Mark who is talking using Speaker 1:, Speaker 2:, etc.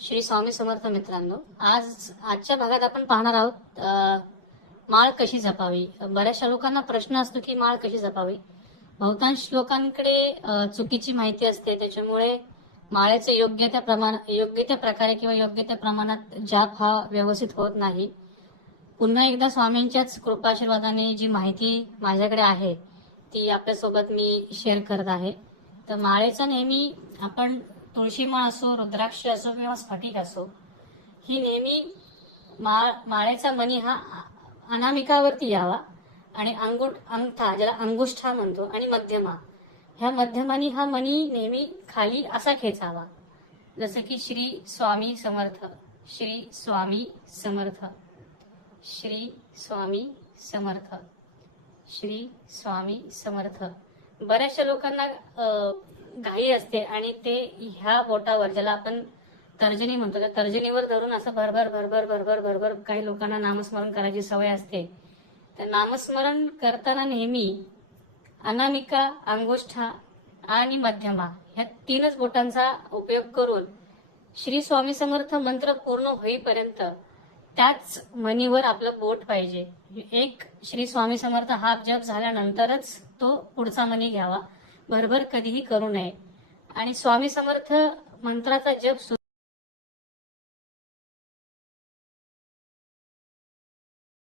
Speaker 1: श्री स्वामी समर्थ मित्रांनो आज आजच्या भागात आपण पाहणार आहोत माळ कशी जपावी? बऱ्याचशा लोकांना प्रश्न असतो की माळ कशी जपावी? बहुतांश लोकांकडे चुकीची माहिती असते. त्याच्यामुळे माळेचे योग्य त्या प्रमाण योग्य त्या प्रकारे किंवा योग्य त्या प्रमाणात जाप हा व्यवस्थित होत नाही. पुन्हा एकदा स्वामींच्याच कृपाशीर्वादाने जी माहिती माझ्याकडे आहे ती आपल्यासोबत मी शेअर करत आहे. तर माळेचा नेहमी आपण तुळशी माळ असो रुद्राक्ष असो किंवा स्फटिक असो ही नेहमी माळ माळेचा मणी हा अनामिकावरती यावा आणि अंगुठ अंगठा ज्याला अंगुष्ठा म्हणतो आणि मध्यमा. ह्या मध्यमानी हा मणी नेहमी खाली असा खेचावा. जसं की श्री स्वामी समर्थ श्री स्वामी समर्थ श्री स्वामी समर्थ श्री स्वामी समर्थ. बऱ्याचशा लोकांना घाई असते आणि ते ह्या बोटावर ज्याला आपण तर्जनी म्हणतो त्या तर्जनीवर धरून असं भरभर भरभर भरभर भरभर काही लोकांना नामस्मरण करायची सवय असते. तर नामस्मरण करताना नेहमी अनामिका अंगुष्ठा आणि मध्यमा ह्या तीनच बोटांचा उपयोग करून श्री स्वामी समर्थ मंत्र पूर्ण होईपर्यंत त्याच मनीवर आपलं बोट पाहिजे. एक श्री स्वामी समर्थ हा जप झाल्यानंतरच तो पुढचा मनी घ्यावा. भरभर कधीही करू नये. आणि स्वामी समर्थ मंत्राचा जप सु-